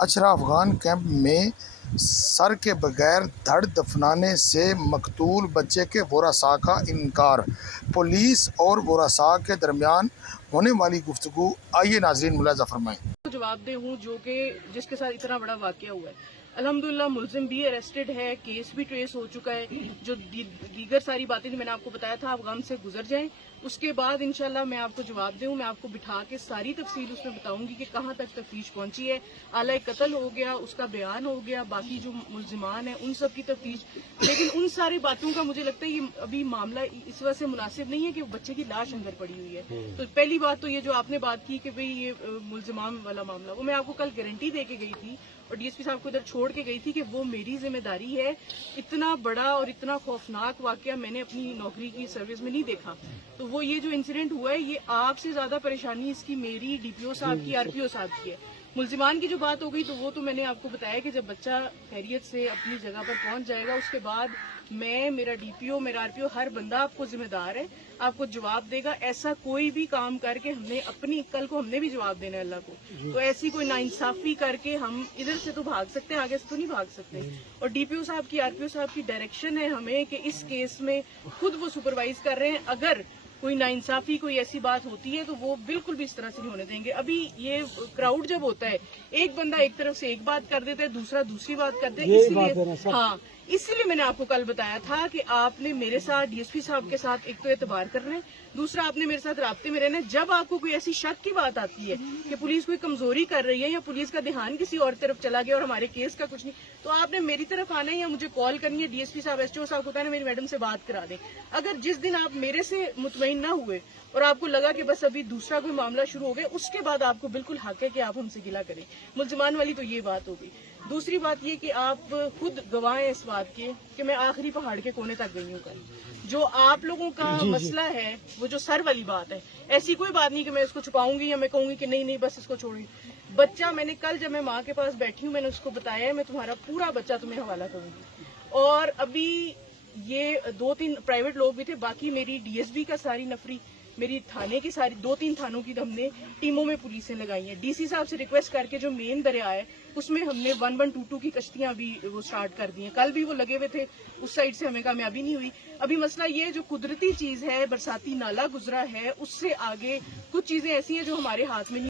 Ichhra Afghan camp میں سر کے بغیر دھڑ دفنانے سے مقتول بچے کے ورثاء کا انکار، پولیس اور ورثاء کے درمیان ہونے والی گفتگو، آئیے ناظرین ملاحظہ فرمائیں۔ جواب دہ ہوں جو کہ جس کے ساتھ اتنا بڑا واقعہ ہوا ہے۔ الحمدللہ ملزم بھی اریسٹڈ ہے، کیس بھی ٹریس ہو چکا ہے۔ جو دیگر ساری باتیں میں نے آپ کو بتایا تھا آپ غم سے گزر جائیں، اس کے بعد انشاءاللہ میں آپ کو جواب دوں، میں آپ کو بٹھا کے ساری تفصیل اس میں بتاؤں گی کہ کہاں تک تفتیش پہنچی ہے۔ آلہ قتل ہو گیا، اس کا بیان ہو گیا، باقی جو ملزمان ہیں ان سب کی تفتیش، لیکن ان ساری باتوں کا مجھے لگتا ہے یہ ابھی معاملہ اس وجہ سے مناسب نہیں ہے کہ بچے کی لاش اندر پڑی ہوئی ہے۔ تو پہلی بات تو یہ جو آپ نے بات کی کہ بھئی یہ ملزمان والا معاملہ، وہ میں آپ کو کل گارنٹی دے کے گئی تھی اور ڈی ایس پی صاحب کو ادھر چھوڑ کے گئی تھی کہ وہ میری ذمہ داری ہے۔ اتنا بڑا اور اتنا خوفناک واقعہ میں نے اپنی نوکری کی سروس میں نہیں دیکھا۔ تو وہ یہ جو انسیڈنٹ ہوا ہے یہ آپ سے زیادہ پریشانی اس کی میری ڈی پی او صاحب کی، آر پی او صاحب کی ہے۔ ملزمان کی جو بات ہو گئی تو وہ تو میں نے آپ کو بتایا کہ جب بچہ خیریت سے اپنی جگہ پر پہنچ جائے گا اس کے بعد میں، میرا ڈی پی او، میرا آر پی او، ہر بندہ آپ کو ذمہ دار ہے، آپ کو جواب دے گا۔ ایسا کوئی بھی کام کر کے ہم نے اپنی، کل کو ہم نے بھی جواب دینا ہے اللہ کو، تو ایسی کوئی ناانصافی کر کے ہم ادھر سے تو بھاگ سکتے ہیں، آگے سے تو نہیں بھاگ سکتے۔ اور ڈی پی او صاحب کی، آر پی او صاحب کی ڈائریکشن ہے ہمیں کہ اس کیس میں خود وہ سپروائز کر رہے ہیں، اگر کوئی ناانصافی، کوئی ایسی بات ہوتی ہے تو وہ بالکل بھی اس طرح سے نہیں ہونے دیں گے۔ ابھی یہ کراؤڈ جب ہوتا ہے ایک بندہ ایک طرف سے ایک بات کر دیتا ہے، دوسرا دوسری بات کرتے ہیں، اسی لیے اسی لیے میں نے آپ کو کل بتایا تھا کہ آپ نے میرے ساتھ، ڈی ایس پی صاحب کے ساتھ ایک تو اعتبار کرنا ہے، دوسرا آپ نے میرے ساتھ رابطے میں رہنا ہے۔ جب آپ کو کوئی ایسی شک کی بات آتی ہے کہ پولیس کوئی کمزوری کر رہی ہے یا پولیس کا دھیان کسی اور طرف چلا گیا اور ہمارے کیس کا کچھ نہیں، تو آپ نے میری طرف آنا ہے یا مجھے کال کرنی ہے، ڈی ایس پی صاحب، ایس ٹی او صاحب کو کہنا ہے میری میڈم سے بات کرا دیں۔ اگر جس دن آپ میرے سے مطمئن نہ ہوئے اور آپ کو لگا کہ بس ابھی دوسرا کوئی معاملہ شروع ہو گیا، اس کے بعد آپ کو بالکل حق ہے کہ آپ ہم سے گلہ کریں۔ ملزمان والی تو یہ بات ہوگی۔ دوسری بات یہ کہ آپ خود گواہ ہیں اس بات کے کہ میں آخری پہاڑ کے کونے تک گئی ہوں کل۔ جو آپ لوگوں کا مسئلہ ہے وہ جو سر والی بات ہے، ایسی کوئی بات نہیں کہ میں اس کو چھپاؤں گی یا میں کہوں گی کہ نہیں نہیں بس اس کو چھوڑی۔ بچہ میں نے کل جب میں ماں کے پاس بیٹھی ہوں میں نے اس کو بتایا ہے میں تمہارا پورا بچہ تمہیں حوالہ کروں گی۔ اور ابھی یہ 2-3 پرائیویٹ لوگ بھی تھے، باقی میری ڈی ایس بی کا ساری نفری، میری تھانے کی ساری 2-3 تھانوں کی ہم نے ٹیموں میں پولیسیں لگائی ہیں۔ ڈی سی صاحب سے ریکویسٹ کر کے جو مین دریا ہے اس میں ہم نے 1122 کی کشتیاں بھی وہ سٹارٹ کر دی ہیں۔ کل بھی وہ لگے ہوئے تھے، اس سائڈ سے ہمیں کامیابی نہیں ہوئی۔ ابھی مسئلہ یہ جو قدرتی چیز ہے، برساتی نالا گزرا ہے، اس سے آگے کچھ چیزیں ایسی ہیں جو ہمارے ہاتھ میں نہیں